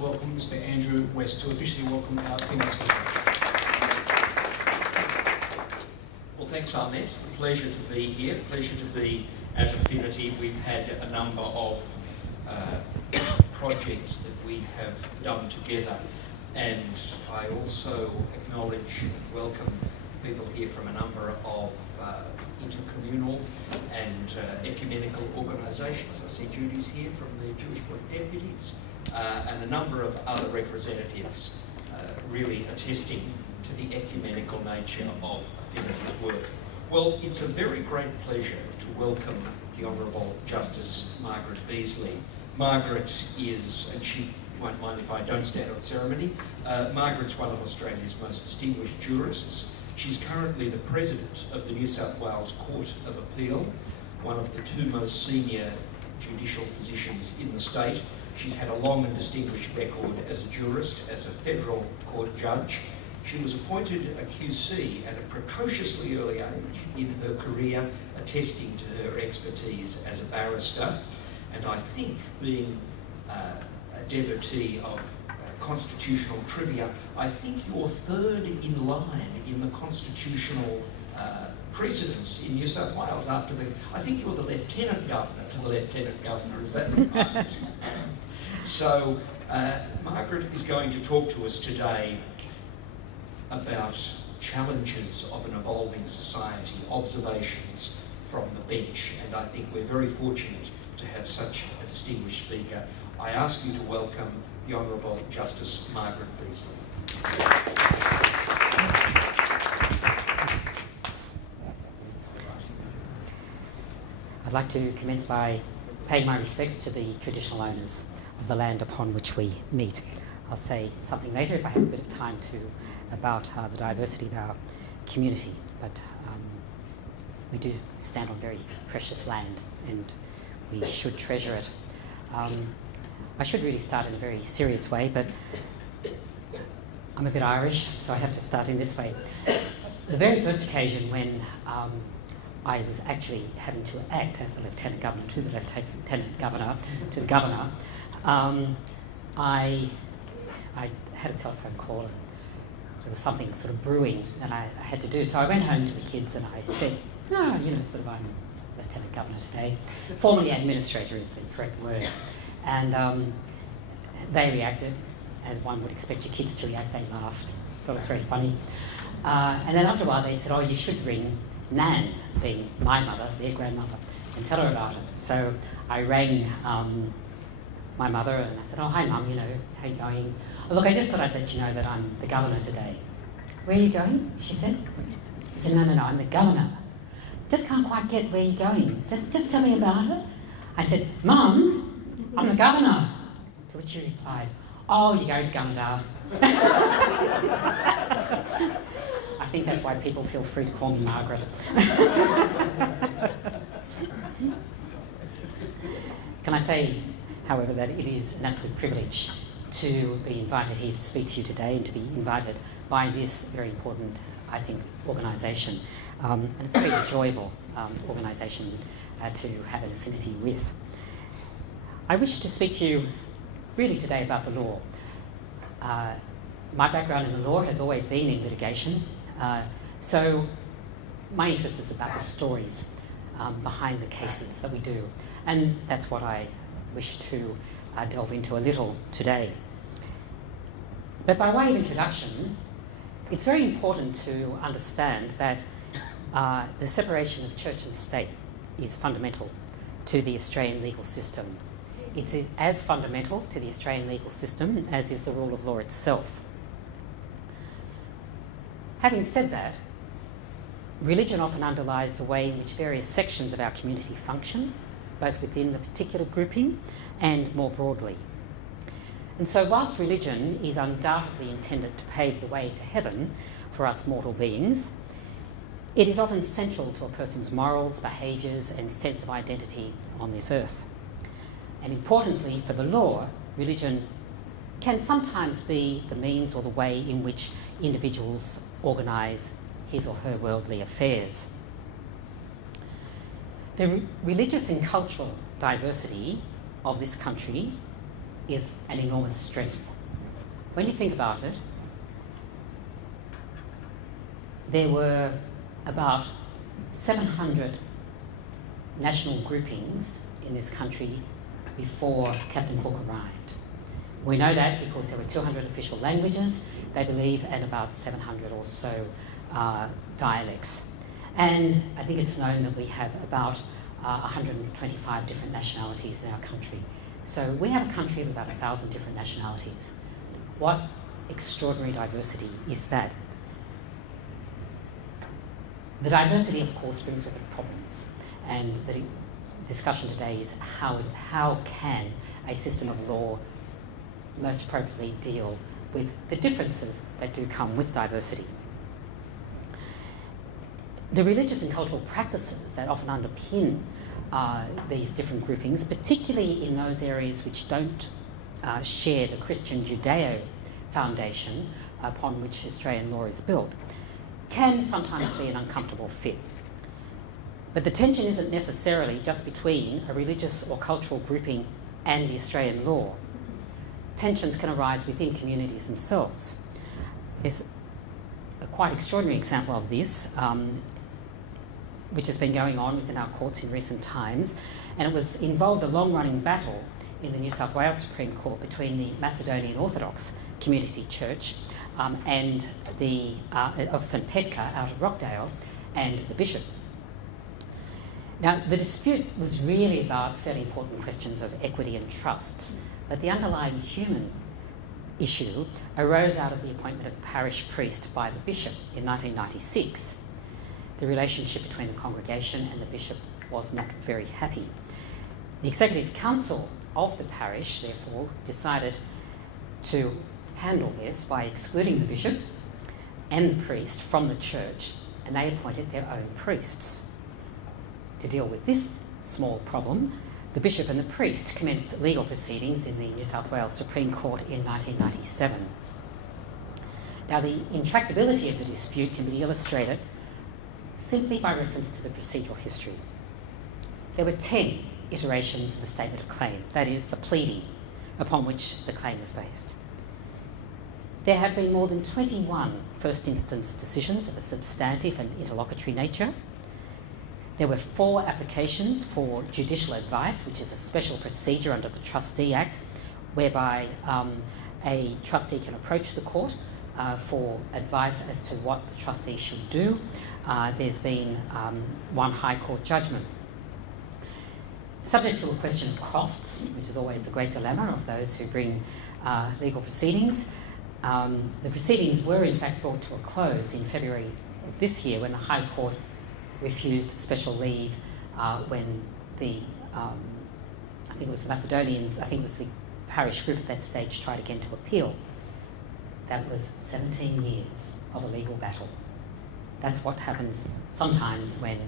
welcome Mr. Andrew West to officially welcome our keynote speaker. Well, thanks, Ahmed. A pleasure to be here. Pleasure to be at Affinity. We've had a number of projects that we have done together, and I also acknowledge and welcome people here from a number of intercommunal and ecumenical organisations. I see Judy's here from the Jewish Board of Deputies, and a number of other representatives really attesting to the ecumenical nature of Affinity's work. Well, it's a very great pleasure to welcome the Honourable Justice Margaret Beazley. Margaret is, and she won't mind if I don't stand on ceremony, Margaret's one of Australia's most distinguished jurists. She's currently the President of the New South Wales Court of Appeal, one of the two most senior judicial positions in the state. She's had a long and distinguished record as a jurist, as a federal court judge. She was appointed a QC at a precociously early age in her career, attesting to her expertise as a barrister. And I think, being a devotee of constitutional trivia, I think you're third in line in the constitutional precedence in New South Wales after I think you're the Lieutenant Governor to the Lieutenant Governor, is that right? So, Margaret is going to talk to us today about challenges of an evolving society, observations from the bench, and I think we're very fortunate to have such a distinguished speaker. I ask you to welcome the Honourable Justice Margaret Beazley. I'd like to commence by paying my respects to the traditional owners of the land upon which we meet. I'll say something later, if I have a bit of time, about the diversity of our community, but we do stand on very precious land and we should treasure it. I should really start in a very serious way, but I'm a bit Irish, so I have to start in this way. The very first occasion when I was actually having to act as the Lieutenant Governor to the Lieutenant Governor, to the Governor, I had a telephone call and there was something sort of brewing that I had to do. So I went home to the kids and I said, I'm Lieutenant Governor today. Formally administrator is the correct word. And they reacted, as one would expect your kids to react. They laughed, thought it was very funny. And then after a while they said, you should ring Nan, being my mother, their grandmother, and tell her about it. So I rang my mother and I said, hi Mum, how you going? Look, I just thought I'd let you know that I'm the Governor today. Where are you going? She said. I said, no, I'm the Governor. Just can't quite get where you're going. Just tell me about it. I said, Mum, I'm the Governor. To which she replied, you're going to Gunnedah. I think that's why people feel free to call me Margaret. Can I say, however, that it is an absolute privilege to be invited here to speak to you today and to be invited by this very important, I think, organisation. And it's a very enjoyable organisation to have an affinity with. I wish to speak to you really today about the law. My background in the law has always been in litigation, so my interest is about the stories behind the cases that we do, and that's what I wish to delve into a little today. But by way of introduction, it's very important to understand that the separation of church and state is fundamental to the Australian legal system. It's as fundamental to the Australian legal system as is the rule of law itself. Having said that, religion often underlies the way in which various sections of our community function, both within the particular grouping and more broadly. And so whilst religion is undoubtedly intended to pave the way to heaven for us mortal beings, it is often central to a person's morals, behaviours and sense of identity on this earth. And importantly for the law, religion can sometimes be the means or the way in which individuals organise his or her worldly affairs. The religious and cultural diversity of this country is an enormous strength. When you think about it, there were about 700 national groupings in this country before Captain Cook arrived. We know that because there were 200 official languages, they believe, and about 700 or so dialects. And I think it's known that we have about 125 different nationalities in our country. So we have a country of about 1,000 different nationalities. What extraordinary diversity is that? The diversity, of course, brings with it problems. And the discussion today is how can a system of law most appropriately deal with the differences that do come with diversity. The religious and cultural practices that often underpin these different groupings, particularly in those areas which don't share the Christian Judeo foundation upon which Australian law is built, can sometimes be an uncomfortable fit. But the tension isn't necessarily just between a religious or cultural grouping and the Australian law. Tensions can arise within communities themselves. There's a quite extraordinary example of this, which has been going on within our courts in recent times, and it involved a long-running battle in the New South Wales Supreme Court between the Macedonian Orthodox Community Church and of St Pedca out of Rockdale and the bishop. Now, the dispute was really about fairly important questions of equity and trusts, but the underlying human issue arose out of the appointment of the parish priest by the bishop in 1996. The relationship between the congregation and the bishop was not very happy. The Executive Council of the parish, therefore, decided to handle this by excluding the bishop and the priest from the church, and they appointed their own priests. To deal with this small problem, the bishop and the priest commenced legal proceedings in the New South Wales Supreme Court in 1997. Now, the intractability of the dispute can be illustrated simply by reference to the procedural history. There were 10 iterations of the statement of claim, that is, the pleading upon which the claim is based. There have been more than 21 first instance decisions of a substantive and interlocutory nature. There were 4 applications for judicial advice, which is a special procedure under the Trustee Act, whereby a trustee can approach the court for advice as to what the trustee should do. There's been 1 High Court judgment. Subject to a question of costs, which is always the great dilemma of those who bring legal proceedings, the proceedings were in fact brought to a close in February of this year when the High Court refused special leave when I think it was the Macedonians, I think it was the parish group at that stage tried again to appeal. That was 17 years of a legal battle. That's what happens sometimes when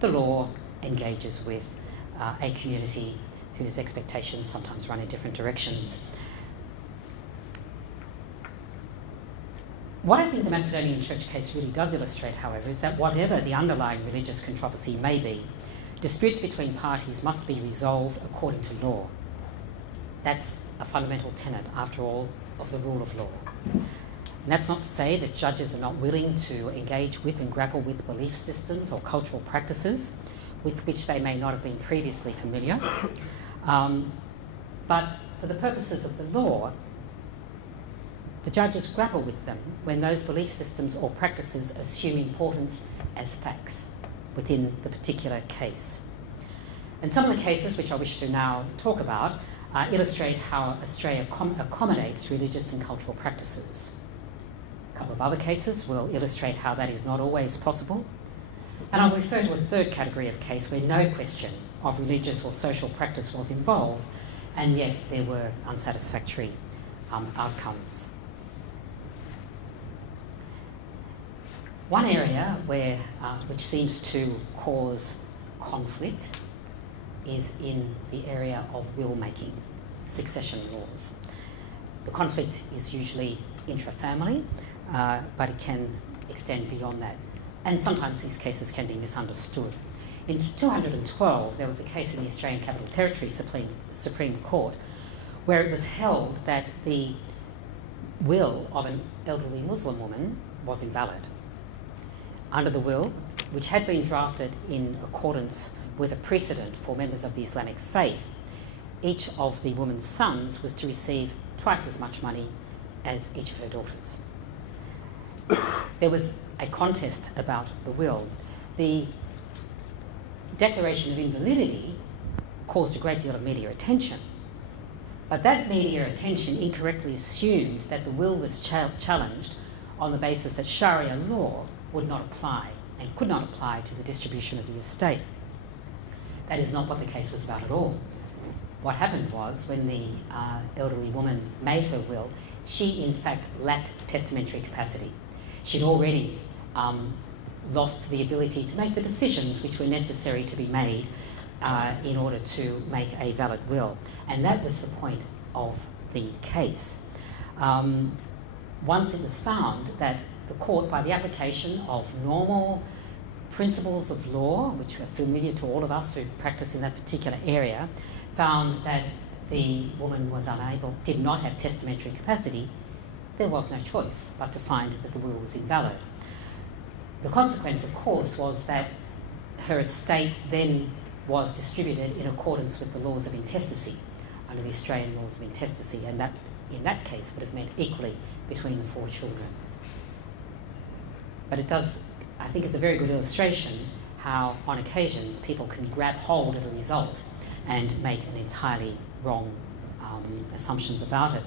the law engages with a community whose expectations sometimes run in different directions. What I think the Macedonian Church case really does illustrate, however, is that whatever the underlying religious controversy may be, disputes between parties must be resolved according to law. That's a fundamental tenet, after all, of the rule of law. And that's not to say that judges are not willing to engage with and grapple with belief systems or cultural practices with which they may not have been previously familiar. But for the purposes of the law, the judges grapple with them when those belief systems or practices assume importance as facts within the particular case. And some of the cases which I wish to now talk about illustrate how Australia accommodates religious and cultural practices. A couple of other cases will illustrate how that is not always possible. And I'll refer to a third category of case where no question of religious or social practice was involved, and yet there were unsatisfactory outcomes. One area which seems to cause conflict is in the area of will-making, succession laws. The conflict is usually intra-family, but it can extend beyond that. And sometimes these cases can be misunderstood. In 2012, there was a case in the Australian Capital Territory Supreme Court where it was held that the will of an elderly Muslim woman was invalid. Under the will, which had been drafted in accordance with a precedent for members of the Islamic faith, each of the woman's sons was to receive twice as much money as each of her daughters. There was a contest about the will. The declaration of invalidity caused a great deal of media attention, but that media attention incorrectly assumed that the will was challenged on the basis that Sharia law would not apply and could not apply to the distribution of the estate. That is not what the case was about at all. What happened was, when the elderly woman made her will, she in fact lacked testamentary capacity. She'd already lost the ability to make the decisions which were necessary to be made in order to make a valid will. And that was the point of the case. Once it was found that the court, by the application of normal principles of law, which were familiar to all of us who practice in that particular area, found that the woman was did not have testamentary capacity, there was no choice but to find that the will was invalid. The consequence, of course, was that her estate then was distributed in accordance with the laws of intestacy, under the Australian laws of intestacy, and that, in that case, would have meant equally between the 4 children. But it does, I think it's a very good illustration how, on occasions, people can grab hold of a result and make an entirely wrong assumptions about it.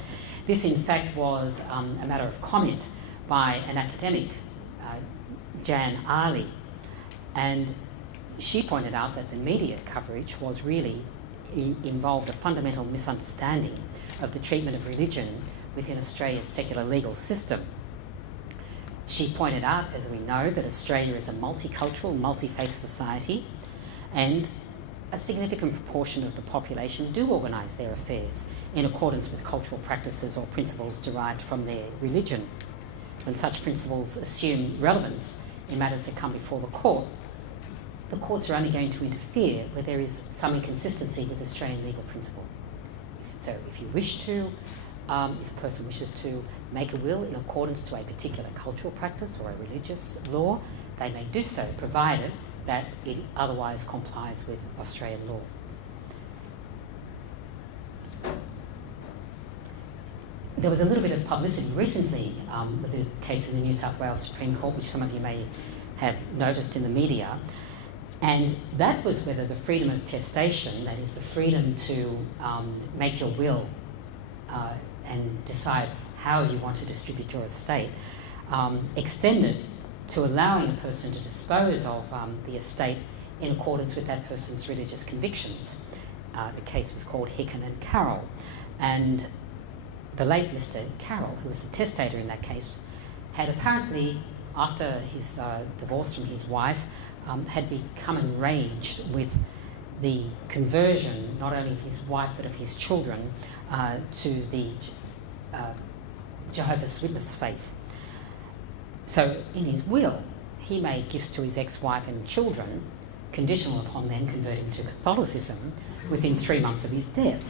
This, in fact, was a matter of comment by an academic, Jan Ali, and she pointed out that the media coverage was really involved a fundamental misunderstanding of the treatment of religion within Australia's secular legal system. She pointed out, as we know, that Australia is a multicultural, multi-faith society, and a significant proportion of the population do organise their affairs in accordance with cultural practices or principles derived from their religion. When such principles assume relevance in matters that come before the courts are only going to interfere where there is some inconsistency with Australian legal principle. If you wish to, if a person wishes to make a will in accordance to a particular cultural practice or a religious law, they may do so, provided that it otherwise complies with Australian law. There was a little bit of publicity recently with a case in the New South Wales Supreme Court, which some of you may have noticed in the media, and that was whether the freedom of testation, that is the freedom to make your will and decide how you want to distribute your estate, extended to allowing a person to dispose of the estate in accordance with that person's religious convictions. The case was called Hicken and Carroll, and the late Mr. Carroll, who was the testator in that case, had apparently, after his divorce from his wife, had become enraged with the conversion, not only of his wife but of his children, to the Jehovah's Witness faith. So in his will, he made gifts to his ex-wife and children, conditional upon them converting to Catholicism within 3 months of his death.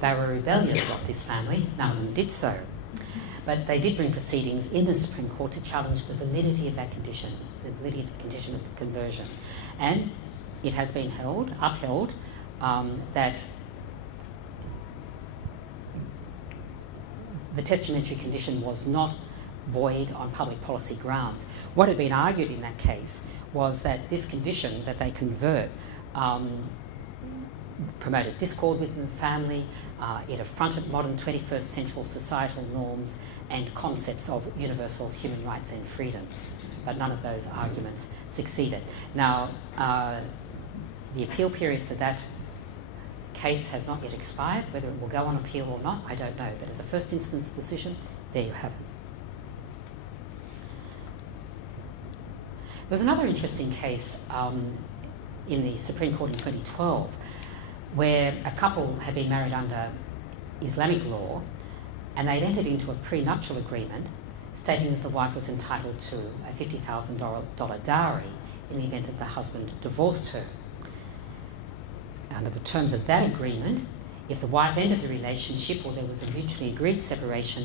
They were rebellious, like this family. None of them did so. But they did bring proceedings in the Supreme Court to challenge the validity of that condition, the validity of the condition of the conversion. And it has been upheld, that the testamentary condition was not void on public policy grounds. What had been argued in that case was that this condition, that they convert, promoted discord within the family, it affronted modern 21st century societal norms and concepts of universal human rights and freedoms. But none of those arguments succeeded. Now, the appeal period for that case has not yet expired. Whether it will go on appeal or not, I don't know. But as a first instance decision, there you have it. There was another interesting case in the Supreme Court in 2012 where a couple had been married under Islamic law and they'd entered into a prenuptial agreement stating that the wife was entitled to a $50,000 dowry in the event that the husband divorced her. under the terms of that agreement, if the wife ended the relationship or there was a mutually agreed separation,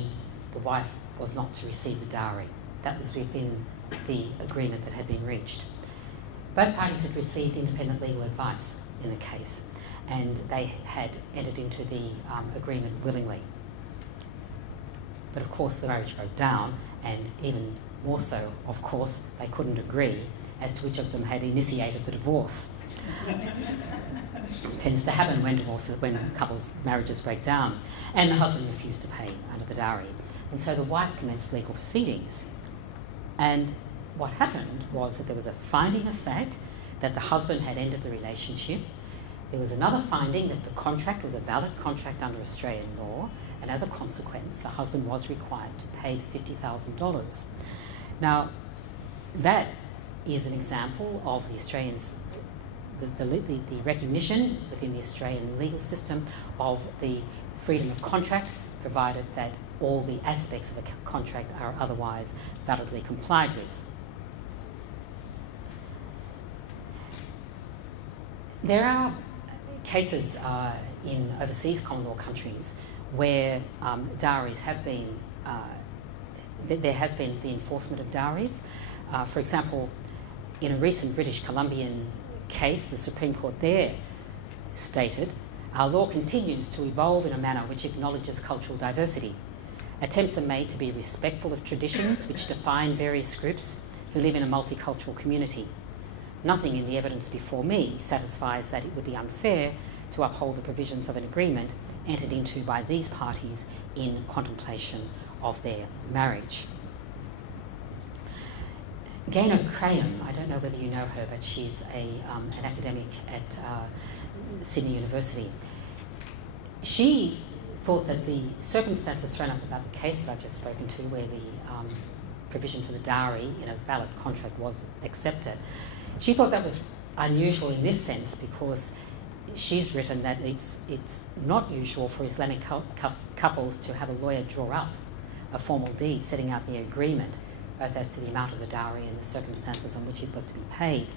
the wife was not to receive the dowry. That was within the agreement that had been reached. Both parties had received independent legal advice in the case, and they had entered into the agreement willingly. But of course the marriage broke down, and even more so, of course, they couldn't agree as to which of them had initiated the divorce. It tends to happen when couples' marriages break down, and the husband refused to pay under the dowry. And so the wife commenced legal proceedings. And what happened was that there was a finding of fact that the husband had ended the relationship. There was another finding that the contract was a valid contract under Australian law, and as a consequence, the husband was required to pay the $50,000. Now, that is an example of the Australians, the recognition within the Australian legal system of the freedom of contract, provided that all the aspects of a contract are otherwise validly complied with. There are cases in overseas common law countries where dowries have been, there has been the enforcement of dowries. For example, in a recent British Columbian case, the Supreme Court there stated, "Our law continues to evolve in a manner which acknowledges cultural diversity. Attempts are made to be respectful of traditions which define various groups who live in a multicultural community. Nothing in the evidence before me satisfies that it would be unfair to uphold the provisions of an agreement entered into by these parties in contemplation of their marriage." Gaynor Graham, I don't know whether you know her, but she's an academic at Sydney University. She thought that the circumstances thrown up about the case that I've just spoken to, where the provision for the dowry in a valid contract was accepted, she thought that was unusual in this sense because she's written that it's not usual for Islamic couples to have a lawyer draw up a formal deed setting out the agreement, both as to the amount of the dowry and the circumstances on which it was to be paid.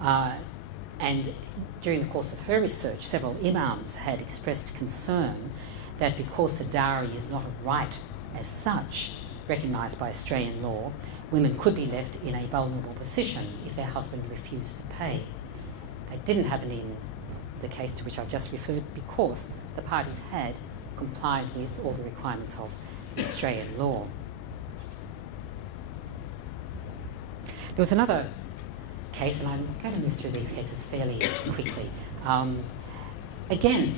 And during the course of her research, several imams had expressed concern that because the dowry is not a right as such recognised by Australian law, women could be left in a vulnerable position if their husband refused to pay. That didn't happen in the case to which I've just referred because the parties had complied with all the requirements of Australian law. There was another case, and I'm going to move through these cases fairly quickly. Again,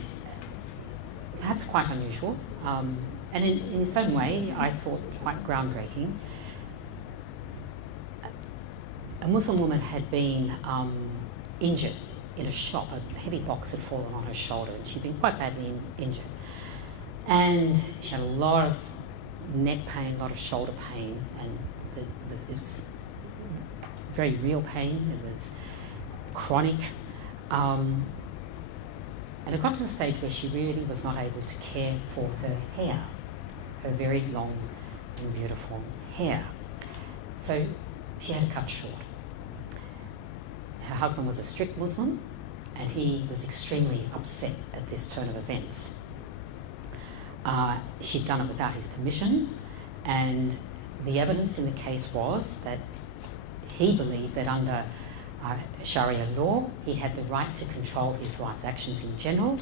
perhaps quite unusual, and in its own way, I thought quite groundbreaking. A Muslim woman had been injured in a shop. A heavy box had fallen on her shoulder, and she'd been quite badly injured. And she had a lot of neck pain, a lot of shoulder pain, and it was very real pain. It was chronic. And it got to the stage where she really was not able to care for her hair, her very long and beautiful hair. So she had to cut short. Her husband was a strict Muslim, and he was extremely upset at this turn of events. She'd done it without his permission, and the evidence in the case was that he believed that under Sharia law, he had the right to control his wife's actions in general,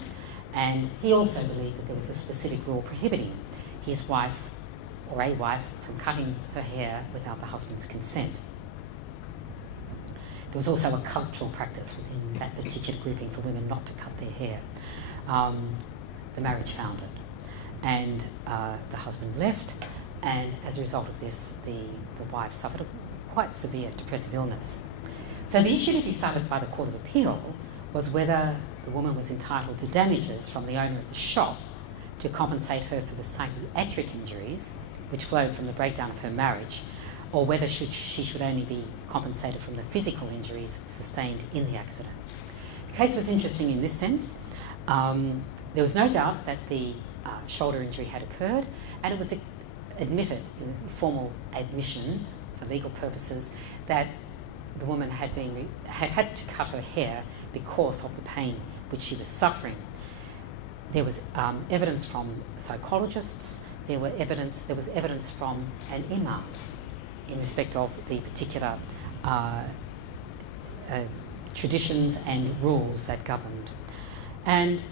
and he also believed that there was a specific rule prohibiting his wife or a wife from cutting her hair without the husband's consent. There was also a cultural practice within that particular grouping for women not to cut their hair. The marriage foundered, and the husband left, and as a result of this, the wife suffered a quite severe depressive illness. So the issue to be decided by the Court of Appeal was whether the woman was entitled to damages from the owner of the shop to compensate her for the psychiatric injuries which flowed from the breakdown of her marriage, or whether she should only be compensated from the physical injuries sustained in the accident. The case was interesting in this sense. There was no doubt that the shoulder injury had occurred, and it was admitted in formal admission for legal purposes that the woman had had to cut her hair because of the pain which she was suffering. There was evidence from psychologists. There was evidence from an imam in respect of the particular traditions and rules that governed. And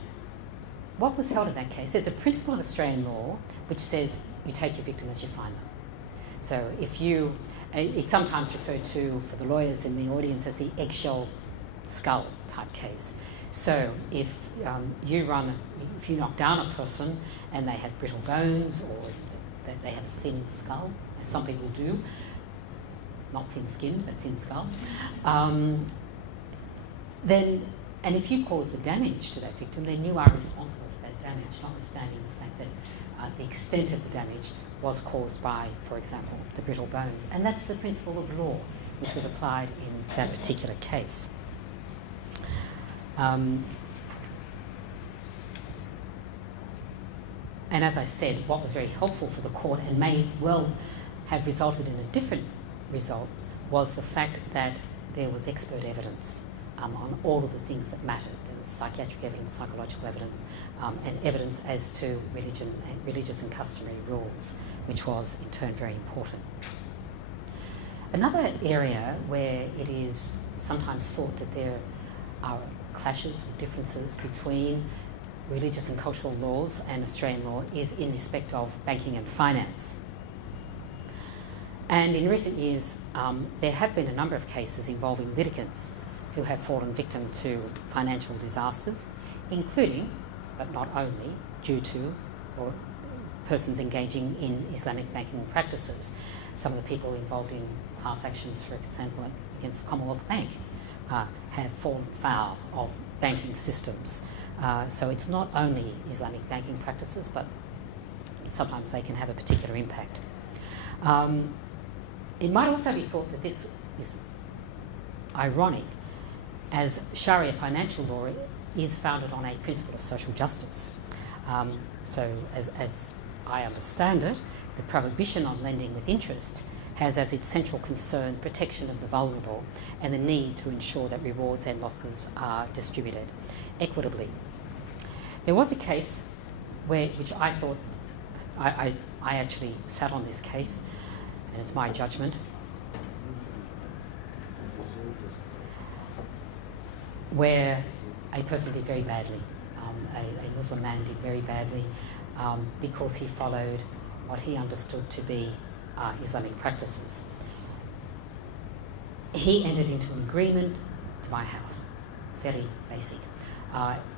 what was held in that case? There's a principle of Australian law which says you take your victim as you find them. So if you, it's sometimes referred to for the lawyers in the audience as the eggshell skull type case. So if you knock down a person and they have brittle bones or they have a thin skull, as some people do, not thin skin but thin skull, then, and if you cause the damage to that victim, then you are responsible for that damage, notwithstanding the fact that the extent of the damage was caused by, for example, the brittle bones. And that's the principle of law which was applied in that particular case. And as I said, what was very helpful for the court and may well have resulted in a different result was the fact that there was expert evidence on all of the things that mattered. There was psychiatric evidence, psychological evidence, and evidence as to religious and customary rules, which was in turn very important. Another area where it is sometimes thought that there are clashes or differences between religious and cultural laws and Australian law is in respect of banking and finance. And in recent years, there have been a number of cases involving litigants who have fallen victim to financial disasters, including, but not only, due to or persons engaging in Islamic banking practices. Some of the people involved in class actions, for example, against the Commonwealth Bank, have fallen foul of banking systems. So it's not only Islamic banking practices, but sometimes they can have a particular impact. It might also be thought that this is ironic, as Sharia financial law is founded on a principle of social justice. So as I understand it, the prohibition on lending with interest has as its central concern protection of the vulnerable and the need to ensure that rewards and losses are distributed equitably. There was a case which I thought, I actually sat on this case, and it's my judgment, where a person did very badly. A Muslim man did very badly because he followed what he understood to be Islamic practices. He entered into an agreement to buy a house, fairly basic.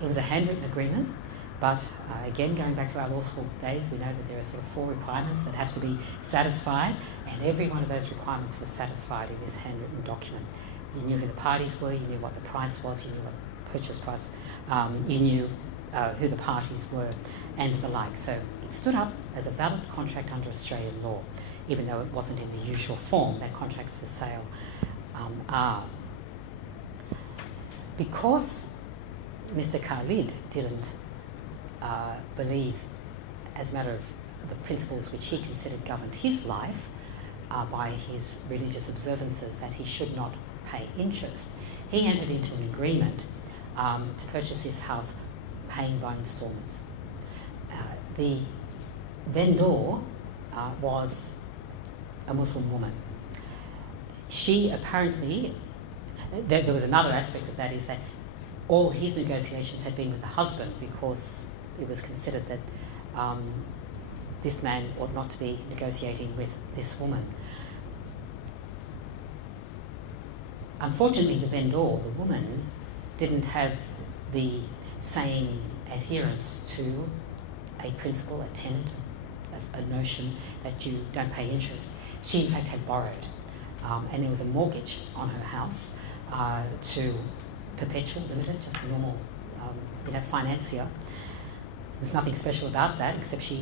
It was a handwritten agreement, but again, going back to our law school days, we know that there are sort of 4 requirements that have to be satisfied, and every one of those requirements was satisfied in this handwritten document. You knew who the parties were, you knew what the price was, you knew what the purchase price, you knew who the parties were, and the like. So it stood up as a valid contract under Australian law, even though it wasn't in the usual form that contracts for sale are. Because Mr. Khalid didn't believe, as a matter of the principles which he considered governed his life, by his religious observances, that he should not pay interest, he entered into an agreement to purchase his house paying by instalments. The vendor was a Muslim woman. She apparently, there was another aspect of that, is that all his negotiations had been with the husband, because it was considered that this man ought not to be negotiating with this woman. Unfortunately, the vendor, the woman, didn't have the same adherence to a principle, a tenet, a notion that you don't pay interest. She, in fact, had borrowed, and there was a mortgage on her house to Perpetual Limited, just a normal financier. There's nothing special about that, except it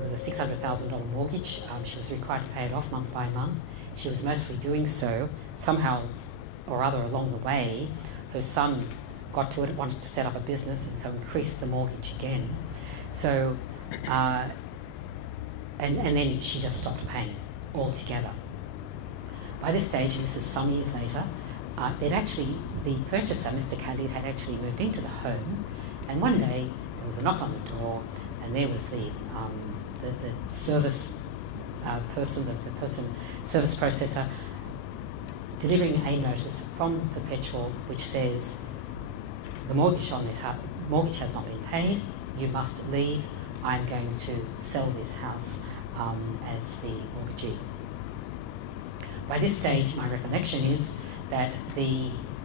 was a $600,000 mortgage. She was required to pay it off month by month. She was mostly doing so. Somehow or other along the way, her son got to it, wanted to set up a business, and so increased the mortgage again. So, and then she just stopped paying altogether. By this stage, this is some years later, they'd actually the purchaser, Mr. Khalid, had actually moved into the home, and one day there was a knock on the door, and there was the service service processor, delivering a notice from Perpetual which says the mortgage on this house, mortgage has not been paid, you must leave, I'm going to sell this house as the mortgagee. By this stage, my recollection is that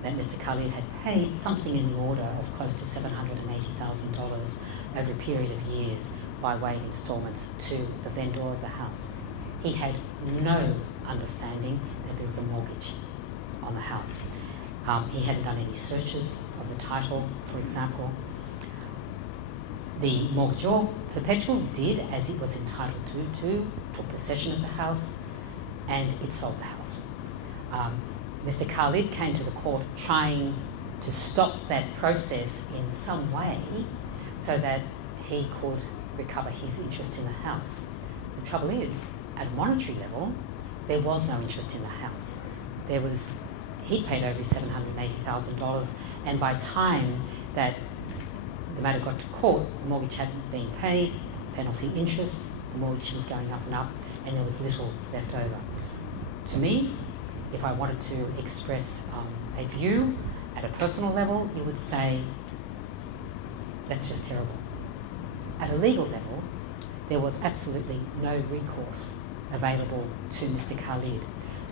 Mr. Khalid had paid something in the order of close to $780,000 over a period of years by way of instalments to the vendor of the house. He had no understanding that there was a mortgage on the house. He hadn't done any searches of the title, for example. The mortgagor, Perpetual, did as it was entitled to, took possession of the house, and it sold the house. Mr. Khalid came to the court trying to stop that process in some way so that he could recover his interest in the house. The trouble is, at a monetary level, there was no interest in the house. He paid over $780,000, and by time that the matter got to court, the mortgage hadn't been paid, penalty interest, the mortgage was going up and up, and there was little left over. To me, if I wanted to express a view at a personal level, you would say, that's just terrible. At a legal level, there was absolutely no recourse available to Mr. Khalid.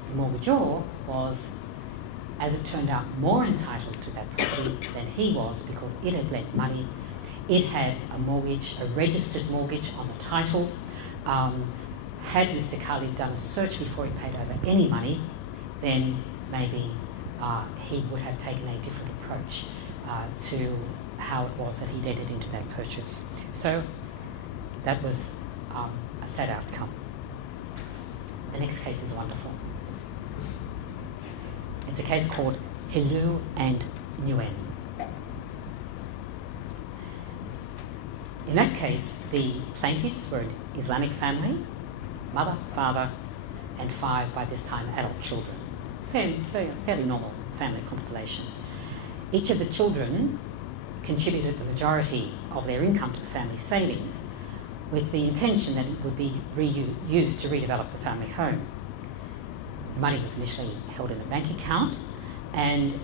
The mortgagor was, as it turned out, more entitled to that property than he was because it had lent money. It had a mortgage, a registered mortgage on the title. Had Mr. Khalid done a search before he paid over any money, then maybe he would have taken a different approach to how it was that he'd entered into that purchase. So that was a sad outcome. The next case is wonderful. It's a case called Hilu and Nguyen. In that case, the plaintiffs were an Islamic family, mother, father, and 5 by this time adult children. Fairly normal family constellation. Each of the children contributed the majority of their income to the family savings with the intention that it would be reused to redevelop the family home. The money was initially held in a bank account, and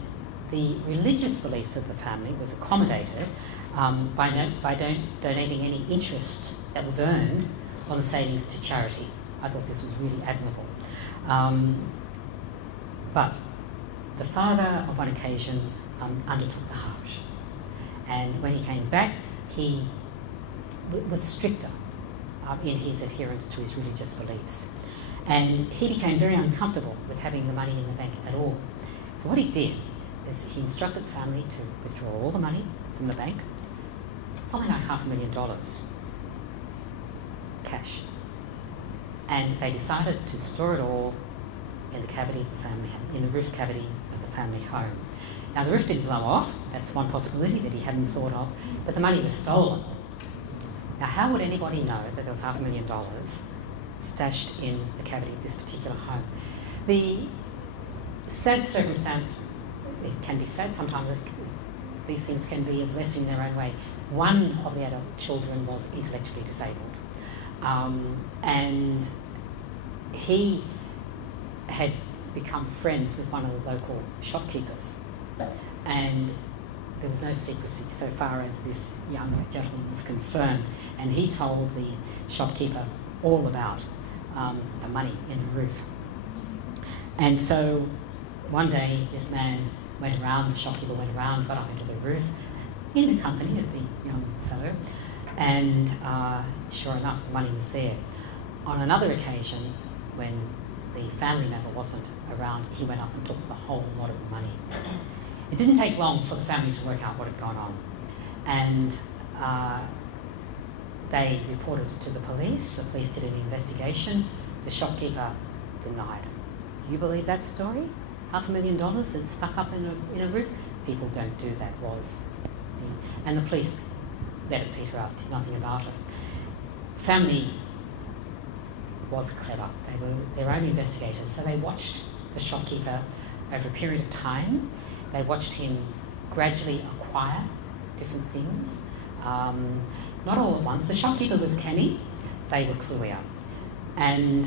the religious beliefs of the family was accommodated by donating any interest that was earned on the savings to charity. I thought this was really admirable. But the father, on one occasion, undertook the Hajj. And when he came back, he was stricter in his adherence to his religious beliefs. And he became very uncomfortable with having the money in the bank at all. So what he did is he instructed the family to withdraw all the money from the bank, something like $500,000 cash. And they decided to store it all in the cavity of the family, in the roof cavity of the family home. Now the roof didn't blow off, that's one possibility that he hadn't thought of, but the money was stolen. Now how would anybody know that there was $500,000 stashed in the cavity of this particular home? The sad circumstance, it can be sad, sometimes these things can be a blessing in their own way. One of the adult children was intellectually disabled, and he had become friends with one of the local shopkeepers, and there was no secrecy so far as this young gentleman was concerned, and he told the shopkeeper all about the money in the roof. And so one day this man went around, the shopkeeper went around, got up into the roof in the company of the young fellow, and sure enough the money was there. On another occasion, when the family member wasn't around, he went up and took the whole lot of the money. It didn't take long for the family to work out what had gone on, and they reported it to the police. The police did an investigation. The shopkeeper denied. You believe that story? $500,000 and stuck up in a roof? People don't do that, and the police let it peter out, did nothing about it. Family was clever. They were their own investigators, so they watched the shopkeeper over a period of time. They watched him gradually acquire different things, not all at once. The shopkeeper was canny, they were cluier. And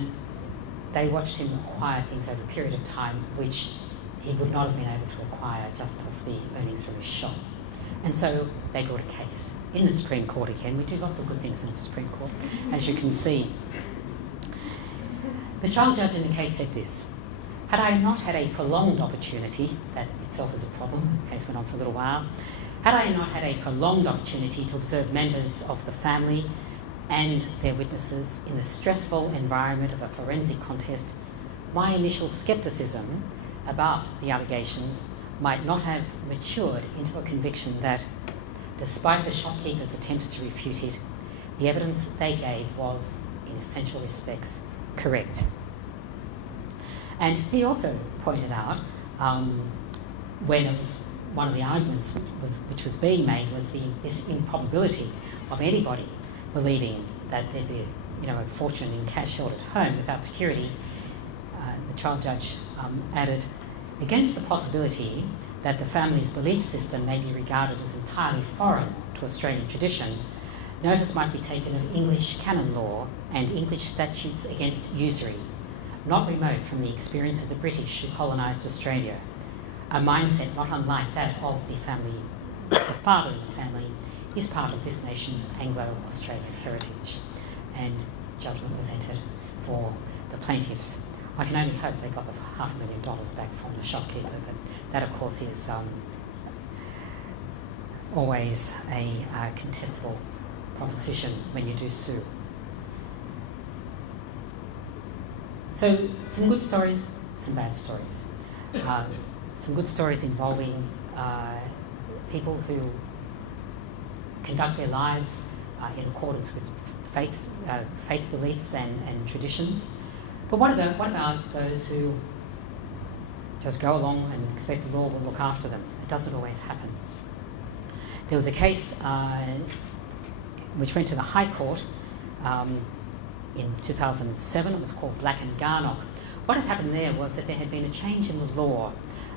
they watched him acquire things over a period of time which he would not have been able to acquire just off the earnings from his shop. And so they brought a case in the Supreme Court again. We do lots of good things in the Supreme Court, as you can see. The trial judge in the case said this: had I not had a prolonged opportunity, that itself is a problem, the case went on for a little while, had I not had a prolonged opportunity to observe members of the family and their witnesses in the stressful environment of a forensic contest, my initial scepticism about the allegations might not have matured into a conviction that, despite the shopkeeper's attempts to refute it, the evidence that they gave was, in essential respects, correct. And he also pointed out, when it was one of the arguments which was being made was this improbability of anybody believing that there'd be a fortune in cash held at home without security. The trial judge added, against the possibility that the family's belief system may be regarded as entirely foreign to Australian tradition, notice might be taken of English canon law and English statutes against usury, not remote from the experience of the British who colonised Australia, a mindset not unlike that of the family. The father of the family is part of this nation's Anglo-Australian heritage, and judgment was entered for the plaintiffs. I can only hope they got the $500,000 back from the shopkeeper, but that, of course, is always a contestable proposition when you do sue. So, some good stories, some bad stories. Some good stories involving people who conduct their lives in accordance with faith beliefs and traditions. But what about those who just go along and expect the law will look after them? It doesn't always happen. There was a case which went to the High Court in 2007. It was called Black and Garnock. What had happened there was that there had been a change in the law,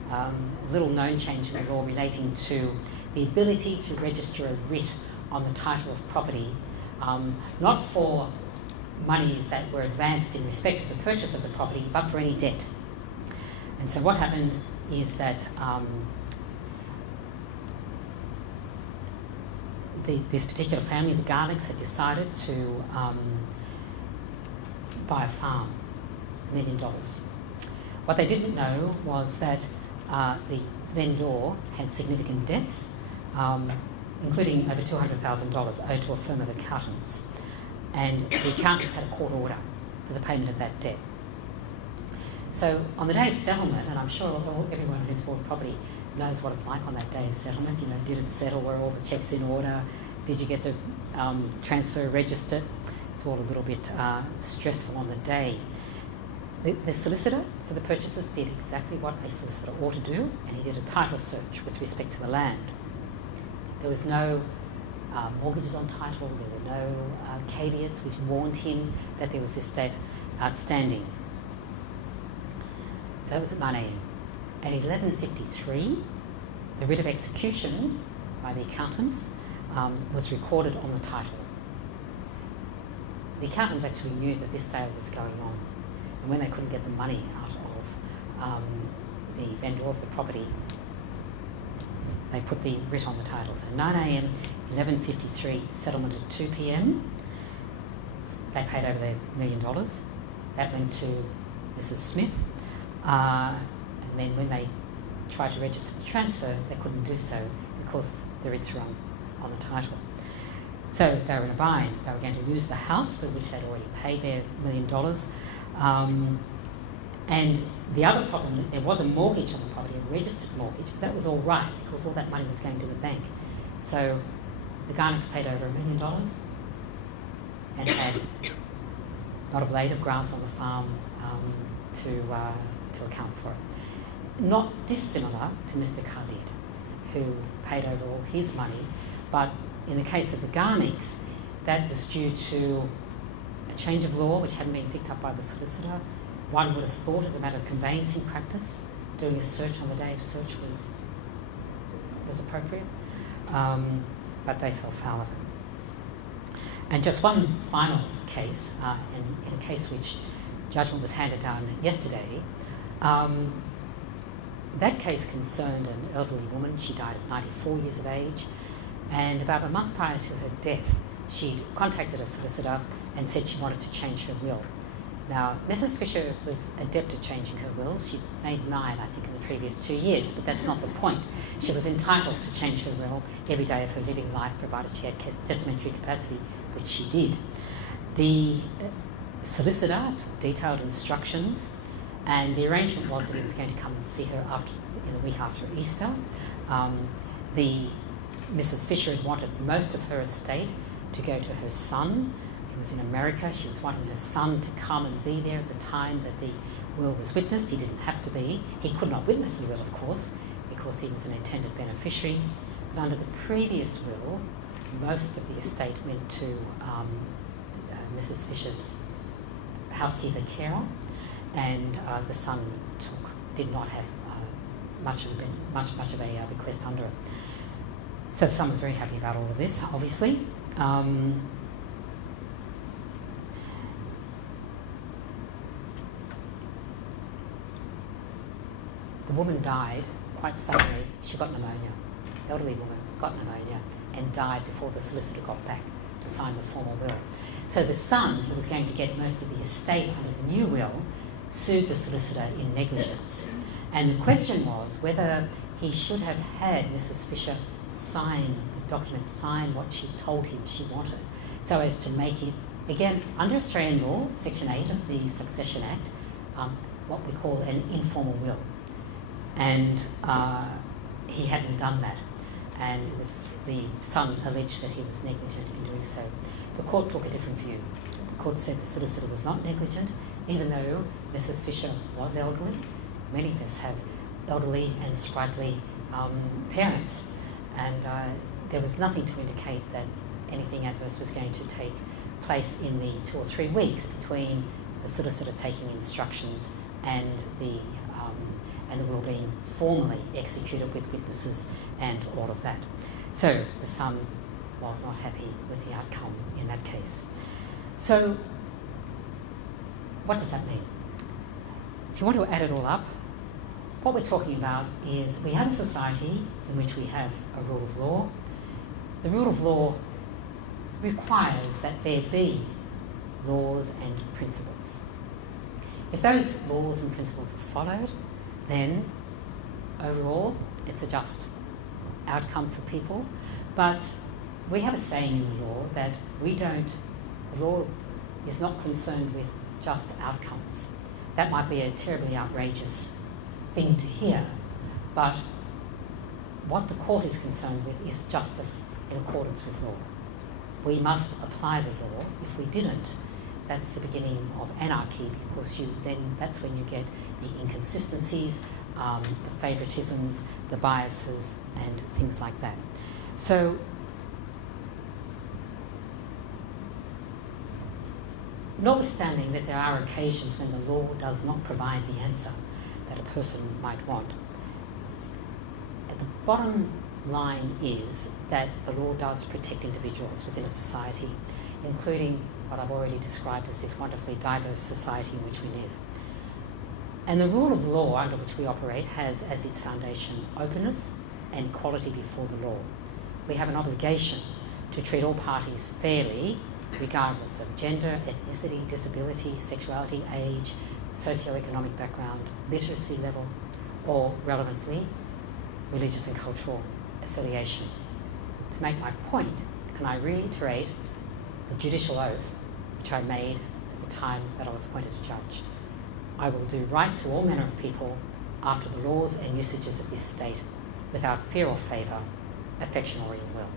a little known change in the law relating to the ability to register a writ on the title of property, not for monies that were advanced in respect of the purchase of the property, but for any debt. And so what happened is that this particular family, the Garlicks, had decided to buy a farm, $1 million. What they didn't know was that the vendor had significant debts, including over $200,000 owed to a firm of accountants. And the accountants had a court order for the payment of that debt. So on the day of settlement, and I'm sure everyone who's bought property knows what it's like on that day of settlement, did it settle, were all the checks in order, did you get the transfer registered? It's all a little bit stressful on the day. The solicitor for the purchasers did exactly what a solicitor ought to do, and he did a title search with respect to the land. There was no mortgages on title, there were no caveats which warned him that there was this debt outstanding. So that was at 9 a.m. At 11:53, the writ of execution by the accountants was recorded on the title. The accountants actually knew that this sale was going on, and when they couldn't get the money out of the vendor of the property, they put the writ on the title. So 9 a.m, 11:53, settlement at 2 p.m. They paid over their $1 million. That went to Mrs. Smith. And then when they tried to register the transfer, they couldn't do so because the writs were on the title. So they were in a bind. They were going to lose the house for which they'd already paid their $1 million. And the other problem, there was a mortgage on the property, a registered mortgage, but that was all right because all that money was going to the bank. So the Garnocks paid over $1 million and had not a blade of grass on the farm to account for it. Not dissimilar to Mr. Khalid, who paid over all his money, but in the case of the Garnicks, that was due to a change of law which hadn't been picked up by the solicitor. One would have thought, as a matter of conveyancing practice, doing a search on the day of search was was appropriate, but they fell foul of it. And just one final case, in a case which judgment was handed down yesterday. That case concerned an elderly woman. She died at 94 years of age, and about a month prior to her death, she contacted a solicitor and said she wanted to change her will. Now, Mrs. Fisher was adept at changing her wills. She made 9, I think, in the previous 2 years, but that's not the point. She was entitled to change her will every day of her living life, provided she had testamentary capacity, which she did. The solicitor took detailed instructions, and the arrangement was that he was going to come and see her in the week after Easter. Mrs. Fisher had wanted most of her estate to go to her son. He was in America. She was wanting her son to come and be there at the time that the will was witnessed. He didn't have to be. He could not witness the will, of course, because he was an intended beneficiary. But under the previous will, most of the estate went to Mrs. Fisher's housekeeper carer, and the son did not have much of a bequest under it. So the son was very happy about all of this, obviously. The woman died quite suddenly. She got pneumonia. The elderly woman got pneumonia and died before the solicitor got back to sign the formal will. So the son, who was going to get most of the estate under the new will, sued the solicitor in negligence. And the question was whether he should have had Mrs. Fisher sign the document, sign what she told him she wanted, so as to make it, again, under Australian law, Section 8 of the Succession Act, what we call an informal will. And he hadn't done that. And it was the son alleged that he was negligent in doing so. The court took a different view. The court said the solicitor was not negligent, even though Mrs. Fisher was elderly. Many of us have elderly and sprightly parents, and there was nothing to indicate that anything adverse was going to take place in the 2 or 3 weeks between the solicitor taking instructions and the will being formally executed with witnesses and all of that. So the son was not happy with the outcome in that case. So what does that mean? If you want to add it all up, what we're talking about is we have a society in which we have a rule of law. The rule of law requires that there be laws and principles. If those laws and principles are followed, then overall it's a just outcome for people. But we have a saying in the law that the law is not concerned with just outcomes. That might be a terribly outrageous thing to hear, but what the court is concerned with is justice in accordance with law. We must apply the law. If we didn't, that's the beginning of anarchy, because that's when you get the inconsistencies, the favouritisms, the biases, and things like that. So notwithstanding that there are occasions when the law does not provide the answer that a person might want, the bottom line is that the law does protect individuals within a society, including what I've already described as this wonderfully diverse society in which we live. And the rule of law under which we operate has as its foundation openness and equality before the law. We have an obligation to treat all parties fairly, regardless of gender, ethnicity, disability, sexuality, age, socioeconomic background, literacy level, or relevantly, religious and cultural affiliation. To make my point, can I reiterate the judicial oath which I made at the time that I was appointed a judge? I will do right to all manner of people after the laws and usages of this state, without fear or favour, affection or ill will.